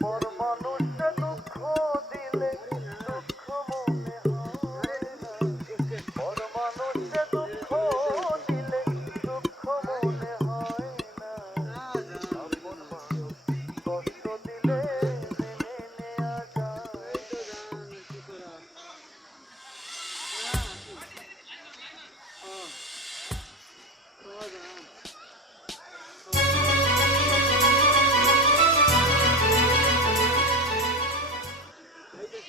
Bora,